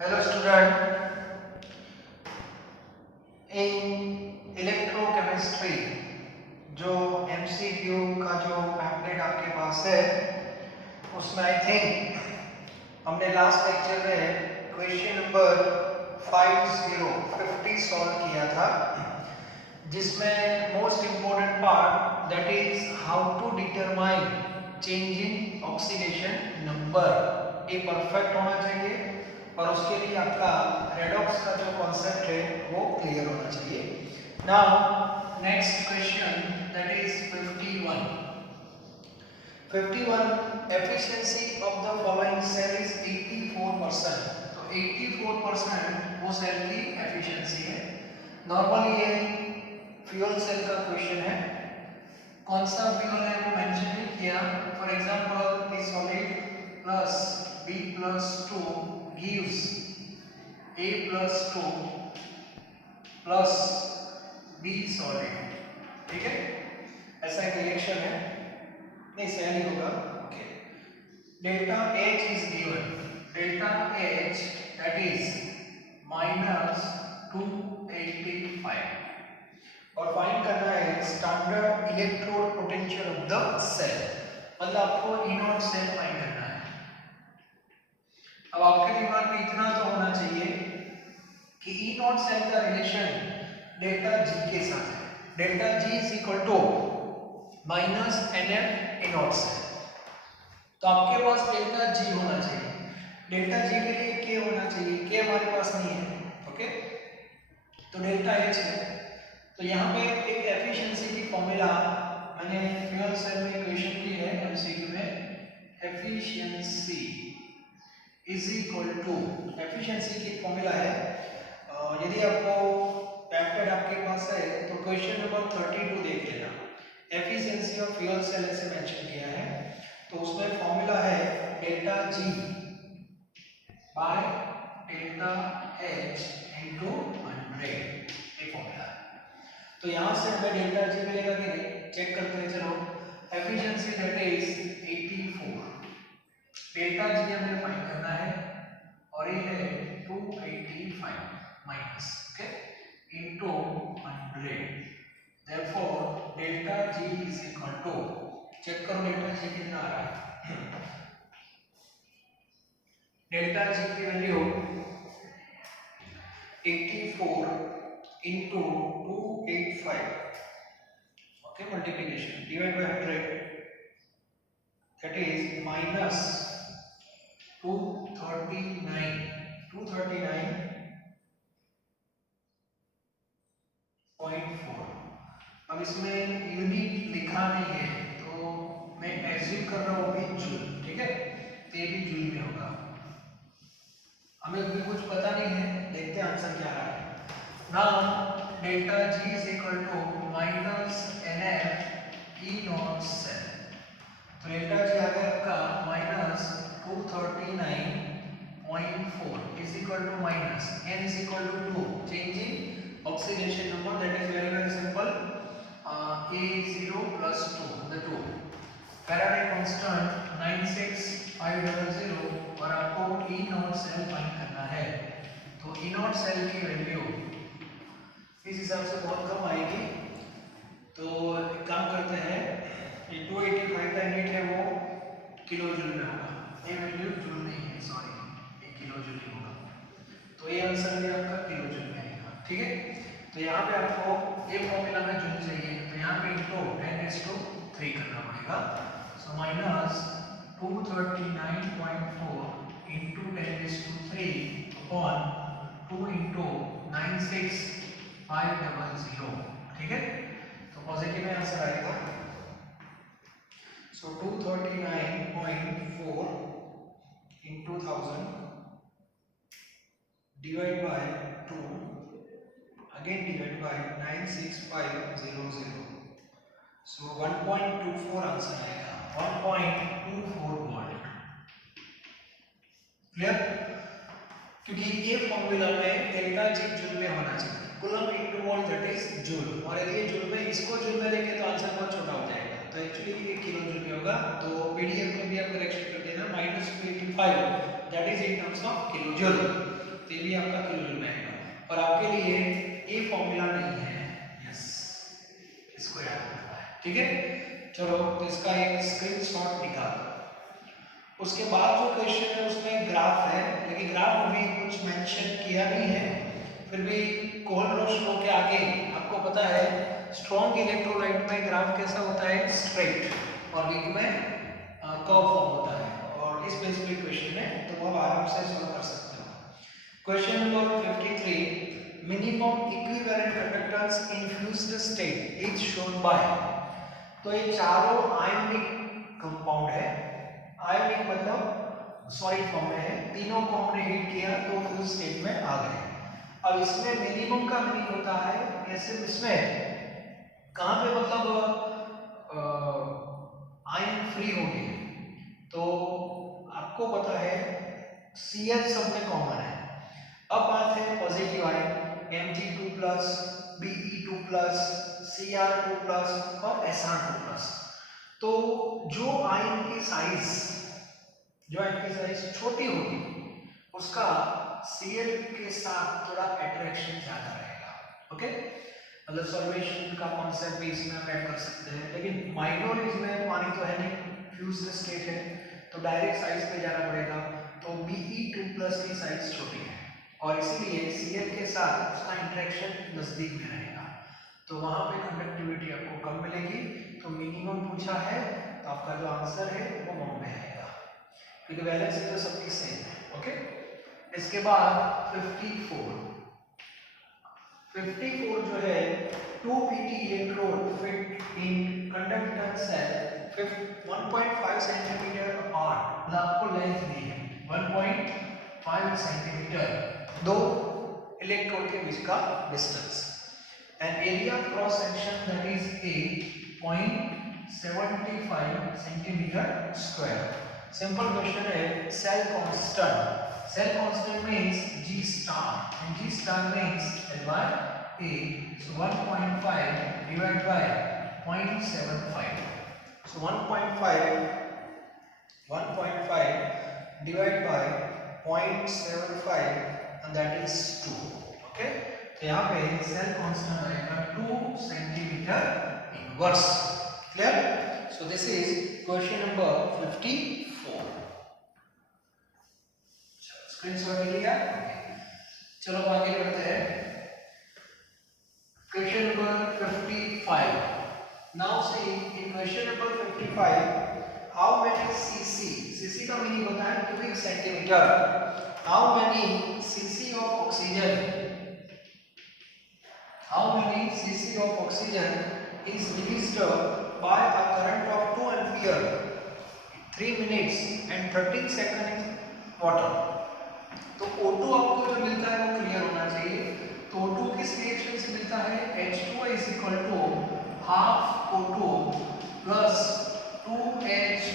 Hello student, in electrochemistry जो MCQ का जो पैम्पलेट आपके पास है उसमें आई थिंक हमने लास्ट लेक्चर में क्वेश्चन नंबर 50 सॉल्व किया था, जिसमें most important part that is how to determine change in oxidation number. ये परफेक्ट होना चाहिए और उसके लिए आपका रेडॉक्स का जो कॉन्सेप्ट है वो क्लियर होना चाहिए। Now next question that is 51 efficiency of the following cell is 84%। तो 84% वो सेल की एफिशिएंसी है। नॉर्मली ये फ्यूल सेल का क्वेश्चन है, कौन सा फ्यूल है वो मेंशन नहीं किया। For example A solid plus B plus 2 gives A plus 2 plus B solid, ठीक है, ऐसा एक रिएक्शन है, नहीं सेल ही होगा। Okay, delta H is given, delta H that is minus 285 और फाइंड करना है standard electrode potential of the cell, मतलब आपको E नॉट सेल फाइंड करना है। अब आपके दिमाग में इतना तो होना चाहिए कि E नॉट सेल का रिलेशन डेल्टा G के साथ है। Delta G is equal to minus NF E not cell, तो आपके पास डेल्टा G होना चाहिए। डेल्टा G के लिए K होना चाहिए, K हमारे पास नहीं है। ओके, तो डेल्टा H है। तो यहाँ पे एक एफिशिएंसी की फॉर्मूला मैंने फ्यूल सेल में इक्वेशन ली है एमसीक्यू में, efficiency is equal to, efficiency की फॉर्मूला है, यदि आपको पैम्पलेट आपके पास है तो क्वेश्चन नंबर 32 देख लेना। एफिशिएंसी ऑफ फ्यूल सेल ऐसे मेंशन किया है, तो उसमें फॉर्मूला है delta G by delta H into 100, ये फॉर्मूला है। तो यहाँ से हमें डेल्टा G मिलेगा कि नहीं, चेक करते हैं। चलो, efficiency that is 84, delta G हमें फाइंड करना है और ये है 285 minus, okay, into 100, therefore delta G is equal to, check करो डेल्टा G कितना आ रहा है। डेल्टा G की value 84 into 285, okay, multiplication divide by 100, that is minus 239.4। अब इसमें यूनिट लिखा नहीं है तो मैं एज्यूम कर रहा हूँ अभी जूल, ठीक है, तो ये भी जूल में होगा। हमें भी कुछ पता नहीं है, देखते हैं आंसर क्या रहा है। Now delta G is equal to minus NF E not cell, तो डेल्टा G आ गया आपका minus 239.4 is equal to minus n is equal to 2, change in oxidation number that is very simple, A0 plus 2 the 2 Faraday constant 96500 और आपको E not cell find करना है। तो E not cell की value इस हिसाब से बहुत कम आएगी, तो एक काम करते हैं, ये 285 का यूनिट है वो किलो जूल में होगा, ये वैल्यू जूल नहीं है, सॉरी, ये किलो जूल ही होगा, तो ये आंसर भी आपका किलो जूल में आएगा, ठीक है। तो यहाँ पे आपको ये फॉर्मूला में जूल चाहिए, तो यहाँ पे इनको 10⁻³ करना पड़ेगा, so minus 239.4 into 10⁻³ upon 2 into 96500, ठीक है, तो पॉजिटिव में आंसर आएगा। सो 239.4 into 1000 divide by 2 again divide by 96500, so 1.24 answer आएगा, 1.24 वोल्ट। क्लियर, क्योंकि ये फॉर्मूला में डेल्टा G जूल में होना चाहिए, coulomb into mole that is joule, और यदि ये जूल में इसको जूल में लेंगे तो आंसर बहुत छोटा हो जाएगा, तो एक्चुअली ये किलो जूल में होगा। तो पीडीएफ में भी आप करेक्शन कर देना, -285 that is in terms of kilo joule. तो ये भी आपका किलोजूल में आएगा। और आपके लिए ये फॉर्मूला नहीं है, यस, इसको याद रखना है, ठीक है। चलो तो इसका एक स्क्रीनशॉट निकालो। उसके बाद जो क्वेश्चन है उसमें ग्राफ है, लेकिन ग्राफ अभी कुछ मेंशन किया नहीं है, फिर भी कोहलरोच लो के आगे आपको पता है स्ट्रॉन्ग इलेक्ट्रोलाइट में ग्राफ कैसा होता है, स्ट्रेट, और वीक में कर्व फॉर्म होता है, और इस बेस पे क्वेश्चन है तो वो आराम से सॉल्व कर सकते हो। Question number 53, minimum equivalent conductance in fused state is shown by. तो ये चारों आयनिक कंपाउंड है, आयनिक मतलब सॉलिड फॉर्म में है, तीनों को हमने हीट किया तो फ्यूज स्टेट में आ गए। अब इसमें मिनिमम का मीनिंग होता है, ऐसे इसमें कहाँ पे मतलब आयन फ्री होंगे, तो आपको पता है Cl सब में कॉमन है। अब बात है positive ion Mg2+, Be2+, Cr2+ और Sr2+। तो जो आयन की साइज छोटी होगी उसका Cl के साथ थोड़ा अट्रैक्शन ज्यादा रहेगा, ओके। मतलब सॉल्वेशन का कॉन्सेप्ट भी इसमें आप ऐड कर सकते हैं, लेकिन माइनर इसमें पानी तो है नहीं, फ्यूज्ड स्टेट है, तो डायरेक्ट साइज पे जाना पड़ेगा। तो Be2+ की साइज छोटी है और इसीलिए Cl के साथ उसका इंटरेक्शन नजदीक में रहेगा, तो वहां पे कंडक्टिविटी आपको कम मिलेगी। तो मिनिमम पूछा है तो आपका जो आंसर है वो मॉम में आएगा, क्योंकि वैलेंसी तो सबकी सेम है, ओके। इसके बाद 54 जो है 2 pt electrode fit in conductor cell 1.5 centimetre apart, मतलब आपको लेंथ दी है 1.5 सेंटीमीटर, दो इलेक्ट्रोड के बीच का distance, and area cross section that is 8.75 centimetre square. Simple question है, cell constant, cell constant means G star and G star means L by A, so 1.5 divided by 0.75, so 1.5 divided by 0.75 and that is 2, okay। तो यहाँ पे cell constant आएगा 2 centimetre inverse, clear. So this is question number 54, screenshot ले लिया, चलो आगे बढ़ते हैं। Question number 55, now see in question number 55 how many cc का मीनिंग होता है cubic centimetre, how many cc of oxygen is released by a current of 2 ampere 3 minutes and 13 seconds water। तो O2 आपको जो मिलता है वो क्लियर होना चाहिए। तो O2 किस रिएक्शन से मिलता है, H2 is equal to half O2 plus 2H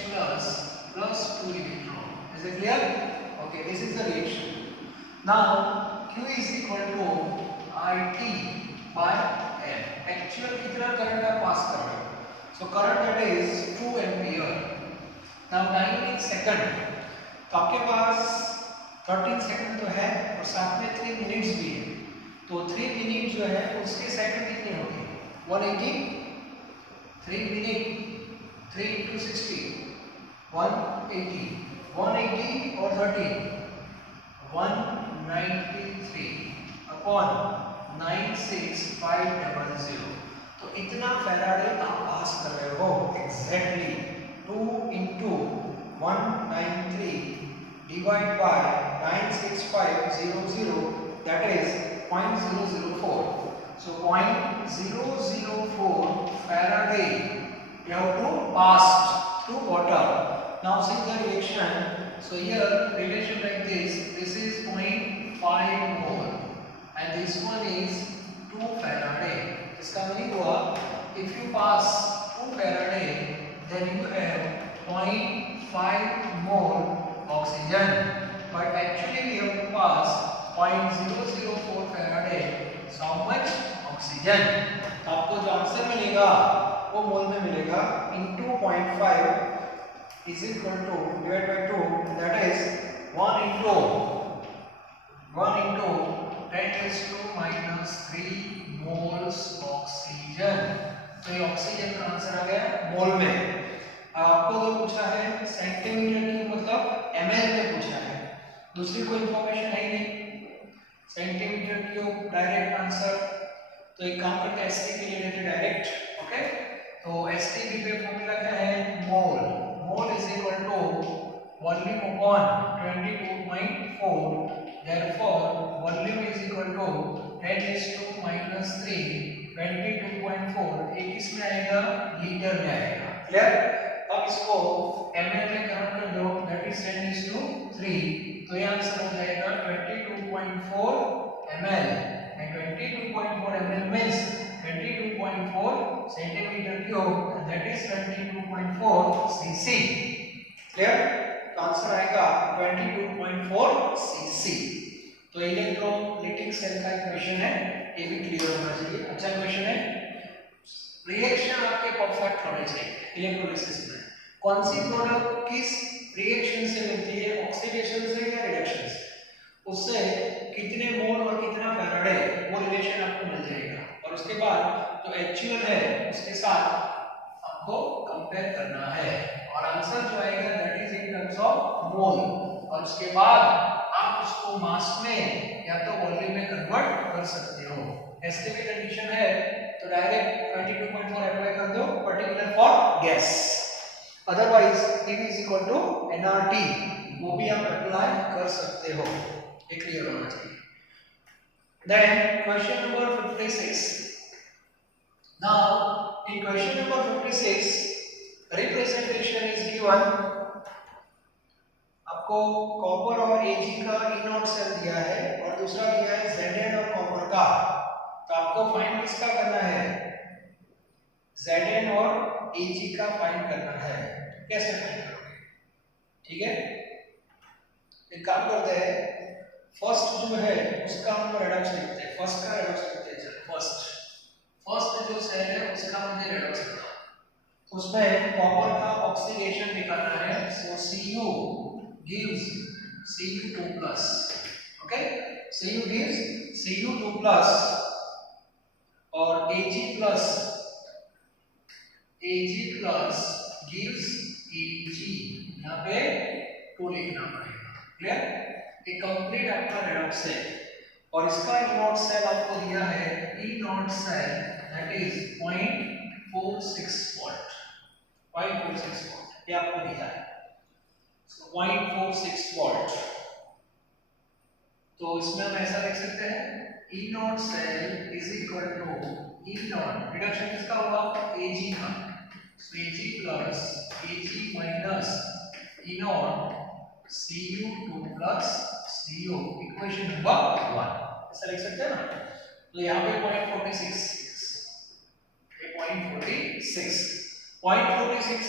plus 2 electron, is it clear? Okay, this is the reaction. Now Q is equal to IT by L, actual कितना करंट आप पास कर रहे हो, so current that is 2 ampere. Now time in second, तो आपके पास 13 second तो है और साथ में 3 मिनट्स भी है, तो 3 मिनट जो है उसके सेकंड कितने होंगे 180, 3 मिनट 3 into 60 180 और 13 193 अपॉन 96500, तो इतना फैराडे आप पास कर रहे हो exactly 2 into 193 divided by 96500, that is 0.004, so 0.004 Faraday you have to pass through water. Now see the reaction, so here relation like this is 0.5 mole and this one is 2 Faraday। इसका meaning हुआ if you pass 2 Faraday then you have 0.5 mole oxygen, but actually we have to pass 0.004 Faraday, so how much oxygen। तो आपको जो answer मिलेगा वो मोल में मिलेगा into 0.5 is equal to divided by 2, that is 1 into 1 into 10⁻³ moles oxygen. तो ये oxygen का आंसर आ गया मोल में। आपको जो पूछा है सेंटीमीटर क्यूब मतलब ml में पूछा है, दूसरी कोई इंफॉर्मेशन है ही नहीं। Centimetre cube direct answer. तो एक काम करते हैं एसटी के लिए लेते डायरेक्ट। ओके, तो एसटी पे फॉर्मूला क्या है, mole. Mole is equal to volume upon 22.4, therefore volume is equal to 10⁻³ 22.4, एक इसमें आएगा लीटर में आएगा। क्लियर? अब इसको ml में कन्वर्ट कर दो, दैट इज 10⁻3, तो ये आंसर हो जाएगा 22.4 ml, and 22.4 ml means 22.4 centimeter cube, and that is 22.4 cc। Clear? तो आंसर आएगा 22.4 cc। तो इलेक्ट्रोलाइटिक सेल का क्वेश्चन है, ये भी क्लियर होना चाहिए। अच्छा क्वेश्चन है। रिएक्शन आपके परफेक्ट होने चाहिए इलेक्ट्रोलिसिस में। कौन सी प्रोडक्ट किस रिएक्शन से मिलती है, ऑक्सीडेशन से या रिडक्शन से, उससे कितने मोल और कितना फैराडे, वो रिलेशन आपको मिल जाएगा। और उसके बाद जो एक्चुअल है उसके साथ आपको कंपेयर करना है, और आंसर जो आएगा that is in terms of mole. और उसके बाद आप उसको मास में या तो वॉल्यूम में कन्वर्ट कर सकते हो। एसटीपी कंडीशन है तो डायरेक्ट 22.4 अप्लाई कर दो, particular for gas. Otherwise Pv is equal to nRT, वो भी आप अप्लाई कर सकते हो। ये क्लियर होना चाहिए। Then question number 56। Now in question number 56 representation is given. आपको कॉपर और Ag का इनोड सेल दिया है और दूसरा दिया है Zn और कॉपर का। तो आपको फाइंड किसका करना है, Zn और Ag का फाइंड करना है। कैसे फाइंड करोगे? ठीक है, एक काम करते हैं, फर्स्ट जो है उसका हम रेडॉक्स लिखते हैं। फर्स्ट का रेडॉक्स लिखते हैं। चलो फर्स्ट जो सेल है उसका मुझे रेडॉक्स लिखना है। तो उसमें कॉपर का ऑक्सीडेशन दिखाना है, सो Cu gives Cu2+। Okay, Cu gives Cu2+ और Ag plus gives Ag, यहाँ पे 2 लिखना पड़ेगा। क्लियर? ये कंप्लीट आपका रेडॉक्स है। और इसका इनोड सेल आपको दिया है, anode cell that is 0.46 volt. 0.46 volt ये आपको दिया है, सो 0.46 वोल्ट। तो इसमें हम ऐसा लिख सकते हैं, anode cell is equal to anode, reduction किसका होगा, Ag का, so Ag plus Ag minus anode Cu2+ Cu, equation number 1। ऐसा लिख सकते हैं ना। तो यहाँ पे 0.46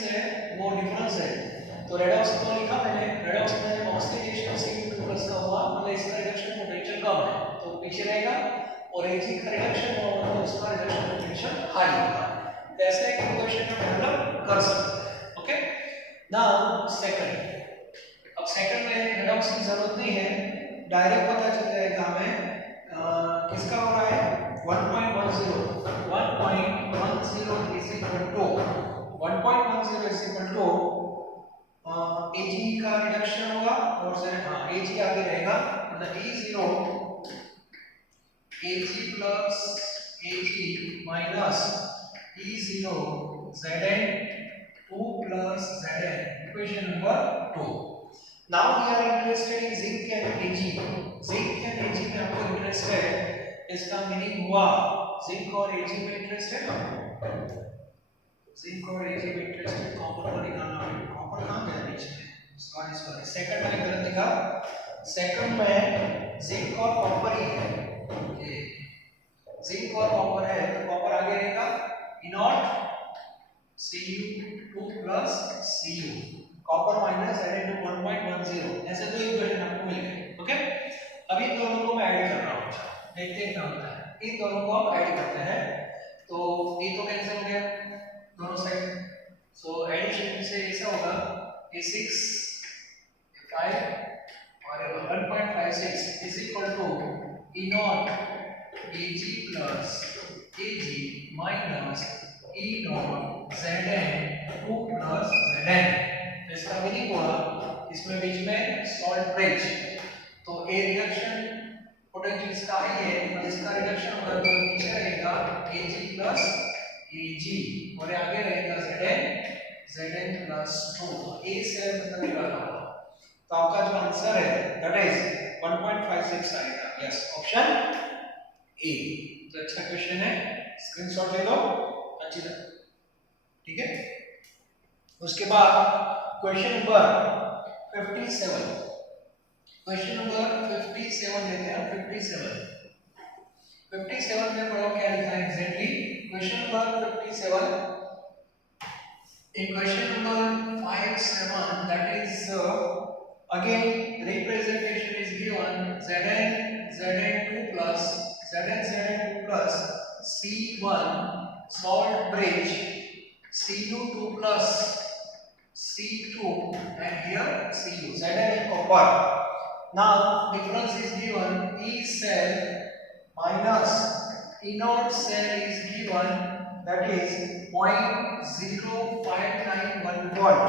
है, वो डिफरेंस है। तो रेडॉक्स तो लिखा मैंने, रेडॉक्स में ऑक्सीडेशन Cu2+ का हुआ, मतलब इसका रिडक्शन पोटेंशियल कम है तो पीछे रहेगा, और Ag का रिडक्शन हुआ तो उसका रिडक्शन पोटेंशियल हाई होगा। तो ऐसे एक इक्वेशन हम डेवलप कर सकते हैं। Okay, now second. अब सेकंड में रेडॉक्स की जरूरत नहीं है, डायरेक्ट पता चल जाएगा हमें किसका हो रहा है, 1.10 is equal to 1.10 is equal to Ag का रिडक्शन होगा, और से हाँ Ag आगे रहेगा, मतलब E0 Ag plus Ag minus E0 Zn2 plus Zn, equation number 2। Now we are interested in zinc and Ag। zinc and Ag में आपको इंटरेस्टेड, इसका मीनिंग हुआ जिंक और Ag में इंटरेस्टेड, जिंक और Ag में इंटरेस्टेड। कॉपर को निकालना है, कॉपर कहाँ गया बीच में, सॉरी सेकंड में गलत लिखा, सेकंड में जिंक और कॉपर ही है। ये जिंक और कॉपर है तो कॉपर आगे रहेगा, इनॉट Cu2+ Cu, copper minus Zn 1.10, ऐसे दो इक्वेशन आपको मिल गए। ओके, अभी इन दोनों को मैं ऐड कर रहा हूँ, देखते हैं क्या होता है। इन दोनों को हम ऐड करते हैं, तो ये तो कैंसिल हो गया दोनों साइड, सो एडिशन से ऐसा होगा, ये 6 ये 5 1.56 is equal to E naught Ag plus Ag minus E naught Zn 2 plus Zn। तो इसका मीनिंग हुआ इसमें बीच में सॉल्ट ब्रिज, तो ए रिडक्शन पोटेंशियल इसका हाई है और इसका रिडक्शन होगा तो नीचे रहेगा Ag प्लस Ag और आगे रहेगा Zn प्लस 2। तो ए से मतलब निकाला हुआ, तो आपका जो आंसर है दैट इज 1.56 आएगा। Yes, option A. तो अच्छा क्वेश्चन है, स्क्रीनशॉट ले लो अच्छी तरह, ठीक है। उसके बाद क्वेश्चन नंबर 57, क्वेश्चन नंबर 57 लेते हैं। 57 में पढ़ो क्या लिखा है exactly. Question number 57, in question number 57 that is again representation is given Zn2 plus Zn2 plus C1 salt bridge Cu2 plus C2 and here Cu. Zn is copper. Now difference is given, E cell minus E naught cell is given, that is 0.0591 volt,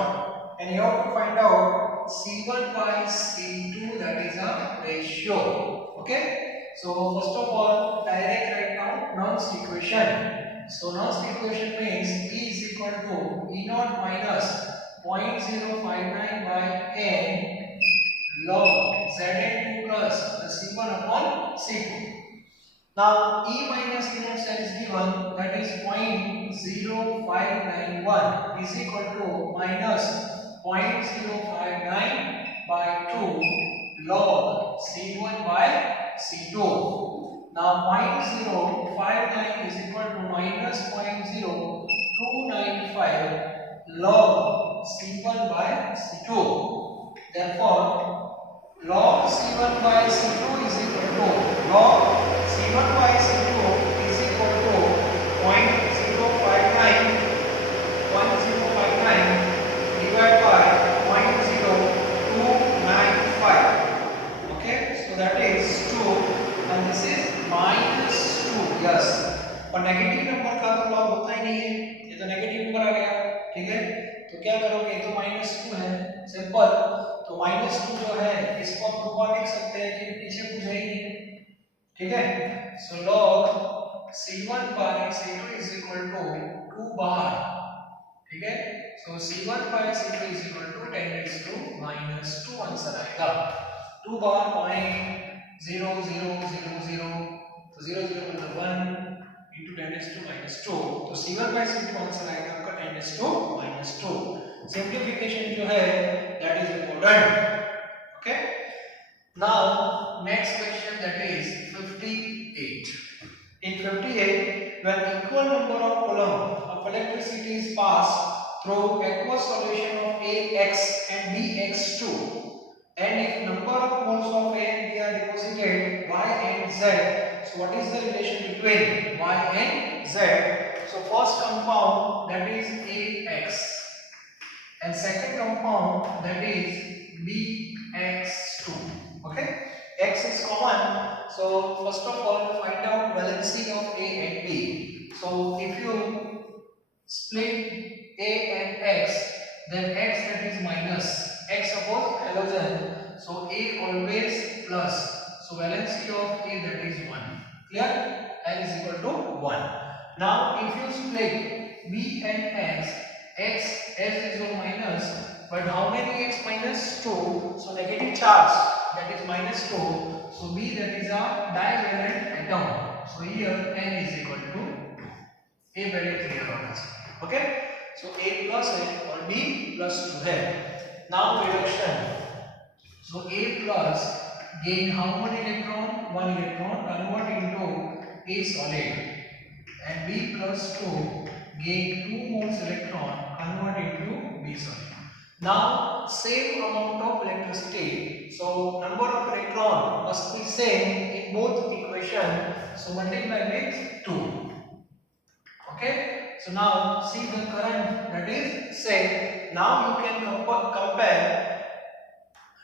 and you have to find out C1 by C2, that is a ratio. Okay, so first of all direct write down Nernst equation. So Nernst equation means E is equal to E naught minus 0.059 by n log Zn2 plus the C1 upon C2. Now E minus E naught cell is given, that is 0.0591 is equal to minus 0.059 by 2 log C1 by C2. Now 0.059 is equal to minus 0.0295 log C1 by C2. Therefore log C1 by C2 is equal to log C1 by C2 is equal to 0.059 divided by 0.0295. Okay, so that is 2 and this is minus 2. Yes, और negative number का तो log होता ही नहीं है, ये तो negative number आ गया, ठीक है। तो क्या करोगे, तो -2 है, सिंपल। तो -2 जो है इसको आप ऊपर लिख सकते हैं कि पीछे कुछ है ही नहीं, ठीक है। सो log C1 by C2 is equal to 2 बार, ठीक है। सो C1 by C2 is equal to 10 raised to -2 answer आएगा। 2 बार 0.0000, तो 0 0 मतलब 1 into 10 raised to -2, तो C1 by C2 आंसर आएगा आपका 10 raised to -2। सिंप्लीफिकेशन जो है that is important, okay। Now next question, that is 58. In 58, when equal number of coulomb of electricity is passed through aqueous solution of AX and BX2, and if number of moles of A and B are deposited Y and Z, so what is the relation between Y and Z? So first compound, that is AX, and second compound, that is BX2. Okay, X is common, so first of all find out valency of A and B. So if you split A and X, then X, that is minus, X suppose halogen, so A always plus, so valency of A, that is 1. Clear? N is equal to 1. Now if you split B and X is your minus, but how many X minus 2, so negative charge, that is -2, so B, that is a divalent atom, so here N is equal to A, very clear होना चाहिए, okay। So A plus है और B plus 2 है। Now reduction, so A plus gain how many electron, 1 electron, convert into A solid, and B plus 2 gain 2 moles electron, convert into B solid. Now same amount of electricity, so number of electron must be same in both equation, so multiply with 2. Okay, so now see the current, that is same. Now you can compare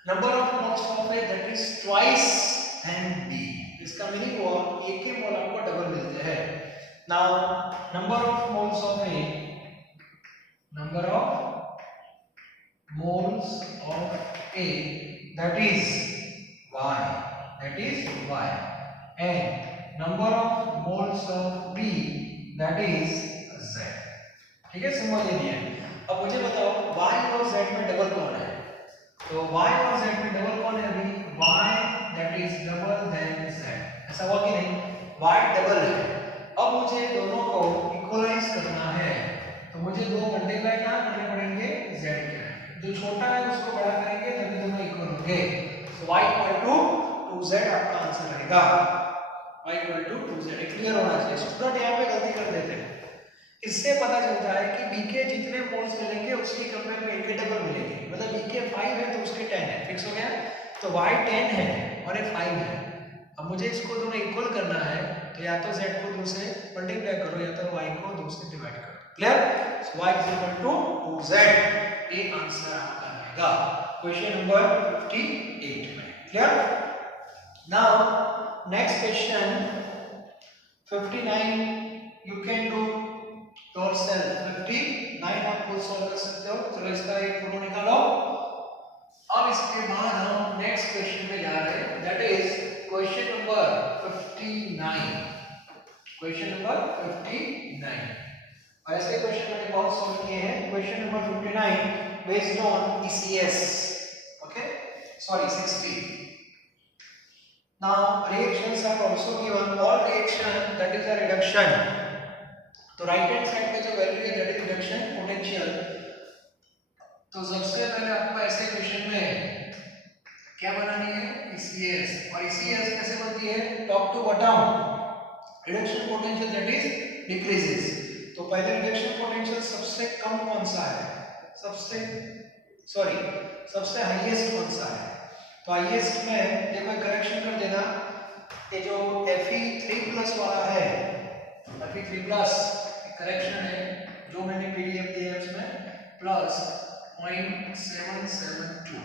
number of moles of A that is twice than B. इसका meaning हुआ A के mole आपको double मिलते हैं। Now number of moles of A, number of moles of A, that is Y, that is Y, and number of moles of B, that is Z। ठीक है, symbol दे दिया। अब मुझे बताओ Y और Z में डबल कौन है? तो Y और Z में डबल कौन है? अभी Y that is double than Z, ऐसा हुआ कि नहीं? Y डबल है। अब मुझे दोनों को इक्वलाइज करना है, तो मुझे दो मल्टीप्लाई कहाँ करने पड़ेंगे? Z के। जो छोटा है उसको बड़ा करेंगे तभी दोनों इक्वल होंगे। सो y इक्वल टू 2z आपका आंसर रहेगा। y equal to 2z। Clear होना चाहिए। स्टूडेंट यहाँ पे गलती कर देते हैं। इससे पता चलता है कि b के जितने मोल्स मिलेंगे उसकी कंपेयर में a के डबल मिलेंगे। मतलब b के 5 है तो उसके 10 है। फिक्स हो गया। तो y 10 है और ये 5 है। अब मुझे इसको दोनों इक्वल करना है, तो या तो z को 2 से मल्टीप्लाई करो या तो y को 2 से डिवाइड करो। Clear? So y is equal to 2z। ये आंसर आपका आएगा क्वेश्चन नंबर 58 में। Clear? Now next question 59 you can do yourself. 59 आप खुद सॉल्व कर सकते हो। चलो इसका एक फोटो निकालो। अब इसके बाद हम नेक्स्ट क्वेश्चन में जा रहे हैं, that is question number 59। Question number 59 और ऐसे क्वेश्चन मैंने बहुत सॉल्व किए हैं। Question number 59 based on ECS, okay, sorry 60। Now reactions are also given. All reaction that is a reduction, तो राइट हैंड साइड में जो वैल्यू है दैट इज रिडक्शन पोटेंशियल। तो सबसे पहले आपको ऐसे क्वेश्चन में क्या बनानी है? ECS। और ECS कैसे बनती है? Top to bottom reduction potential that is decreases. तो पहले रिडक्शन पोटेंशियल सबसे कम कौन सा है? सबसे हाईएस्ट कौन सा है? तो हाईएस्ट में देखो करेक्शन कर देना। ये जो Fe3+ वाला है, Fe3+ करेक्शन है जो मैंने पीडीएफ दिया है उसमें प्लस 0.772।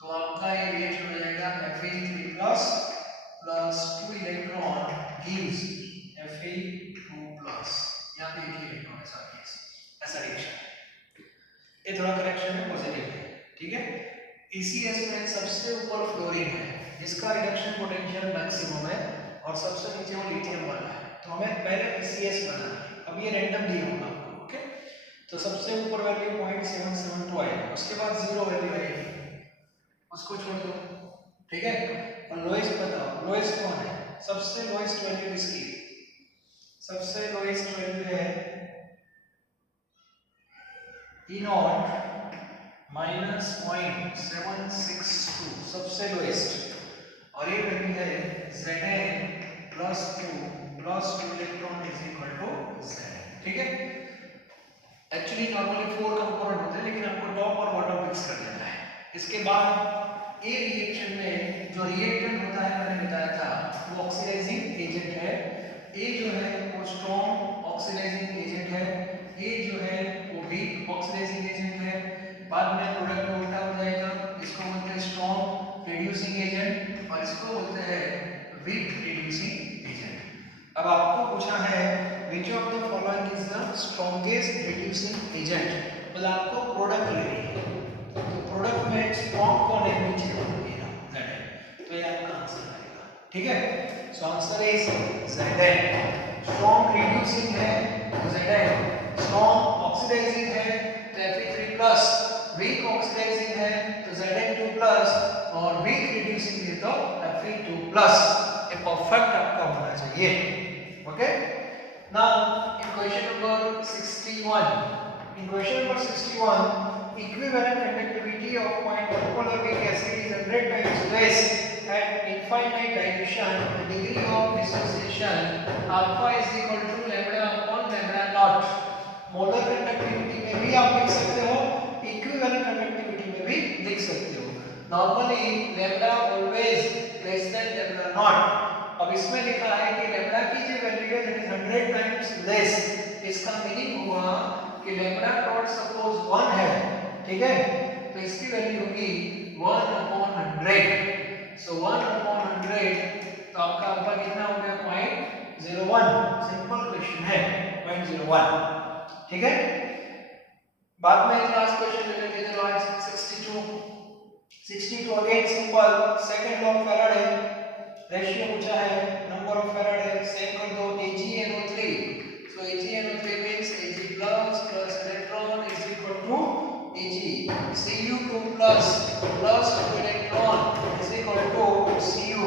तो आपका ये रिएक्शन हो जाएगा Fe3+ plus 2 electron gives Fe2+। यहाँ पे एक ही इलेक्ट्रॉन है साथ में, ऐसा रिएक्शन। ये थोड़ा करेक्शन है पॉजिटिव है। ठीक है। ECS में सबसे ऊपर फ्लोरीन है जिसका रिडक्शन पोटेंशियल मैक्सिमम है और सबसे नीचे वो लिथियम वाला है। तो हमें पहले ECS बनाना है। अब ये रैंडम दिया होगा आपको, ओके। तो सबसे ऊपर वैल्यू 0.772 आएगा, उसके बाद 0 वैल्यू आएगी, उसको छोड़ दो। ठीक है। और लोएस्ट बताओ, लोएस्ट कौन है? सबसे लोएस्ट वैल्यू किसकी? सबसे लोएस्ट वैल्यू है E0 -0.762, सबसे लोएस्ट। और ये वैल्यू है Zn +2 electron is equal to Zn। ठीक है। एक्चुअली नॉर्मली 4 कंपोनेंट होते हैं लेकिन आपको टॉप और बॉटम फिक्स कर देना है। इसके बाद ए रिएक्शन में जो रिएक्टेंट होता है मैंने बताया था वो ऑक्सीडाइजिंग एजेंट है। ए जो है वो स्ट्रॉन्ग ऑक्सीडाइजिंग एजेंट है, ए जो है वो वीक ऑक्सीडाइजिंग एजेंट है। बाद में प्रोडक्ट में उल्टा हो जाएगा, इसको बोलते हैं स्ट्रॉन्ग रिड्यूसिंग एजेंट और इसको बोलते हैं वीक रिड्यूसिंग एजेंट। अब आपको पूछा है which of the following is the strongest reducing agent, मतलब आपको प्रोडक्ट लेनी है। तो प्रोडक्ट में स्ट्रॉन्ग कौन है? नीचे वाला Zn, तो ये आपका आंसर आएगा। ठीक है। So answer is Zn। Strong reducing है तो Zn, स्ट्रॉन्ग ऑक्सीडाइजिंग है तो Fe3+, वीक ऑक्सीडाइजिंग है तो Zn2+, और वीक रिड्यूसिंग है तो Fe2+। ये परफेक्ट आपका होना चाहिए। Okay. Now in question number 61, equivalent conductivity of point molecular weak acid is 100 times less at infinite dilution. The degree of dissociation alpha is equal to lambda upon lambda naught. Molar conductivity में भी आप लिख सकते हो, equivalent conductivity में भी लिख सकते हो। Normally lambda always less than lambda naught. अब इसमें लिखा है कि लैम्डा की जो वैल्यू है दैट इज 100 टाइम्स लेस। इसका मीनिंग हुआ कि लैम्डा नॉट सपोज 1 है, ठीक है, तो इसकी वैल्यू होगी 1/100. सो 1/100 तो आपका अल्फा कितना हो गया 0.01. सिंपल क्वेश्चन है 0.01. ठीक है, बाद में लास्ट क्वेश्चन ले लेते हैं. आज 62 again simple. Second law of Faraday, ratio पूछा है, नंबर ऑफ फैराडे सेम कर दो AgNO3. So AgNO3 means Ag plus electron is equal to Ag. Cu2 plus 2 electron is equal to Cu,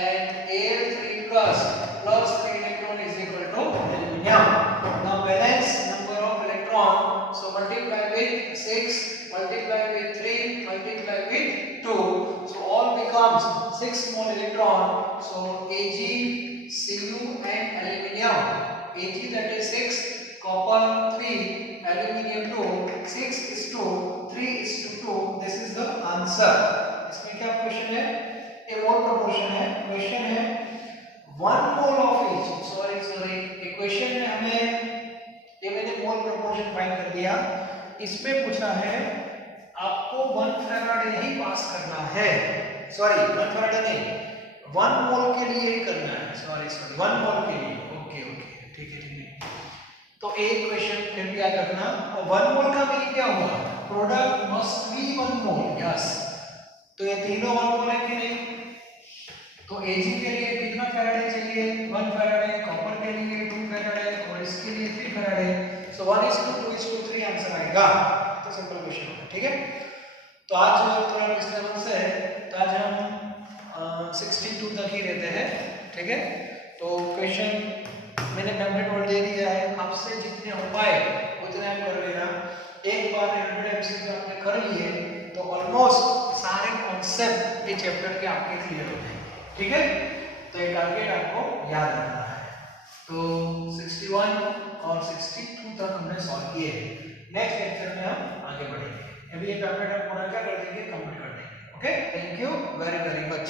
and Al3 plus 3 electron is equal to aluminium. Now balance number of electron, so multiply with 6, multiply with 3, multiply with 2, so all becomes 6 more electron. So Ag, Cu and aluminium. Ag that is 6, copper 3, aluminium 2, 6:3:2. This is the answer. इसमें क्या question है? ये मोल proportion है. Question है 1 mole of each. Sorry ये question में हमें ये मैंने मोल प्रोपोर्शन फाइंड कर दिया. इसमें पूछा है आपको 1 फैराडे ही पास करना है. सॉरी 1 फैराडे नहीं, 1 मोल के लिए ही करना है. सॉरी 1 मोल के लिए. ओके ठीक है. तो एक क्वेश्चन फिर भी याद रखना. और 1 मोल का मीनिंग क्या हुआ? Product must be 1 mole. Yes, तो ये तीनों 1 मोल है कि नहीं? तो Ag के लिए कितना फैराडे चाहिए? 1 फैराडे. कॉपर के लिए 2 फैराडे और इसके लिए 3 फैराडे. सो 1:2:3 आंसर आएगा. तो सिंपल क्वेश्चन होगा. ठीक है, तो आज थोड़ा डिस्टर्बेंस है, तो आज हम 62 तक ही रहते हैं. ठीक है, तो क्वेश्चन मैंने पैम्पलेट वर्ड दे दिया है. आपसे जितने हो पाए उतने आप कर लेना. एक बार 100 एमसीक्यू आपने कर लिए तो ऑलमोस्ट सारे कॉन्सेप्ट ये चैप्टर के आपके क्लियर हो जाएंगे. ठीक है, तो ये टारगेट आपको याद रखना है. तो 61 और 62 तक हमने सॉल्व किए. नेक्स्ट लेक्चर में हम आगे बढ़ेंगे. अभी ये पैम्पलेट आप पूरा क्या कर देंगे, कंप्लीट कर देंगे. Okay, thank you very much.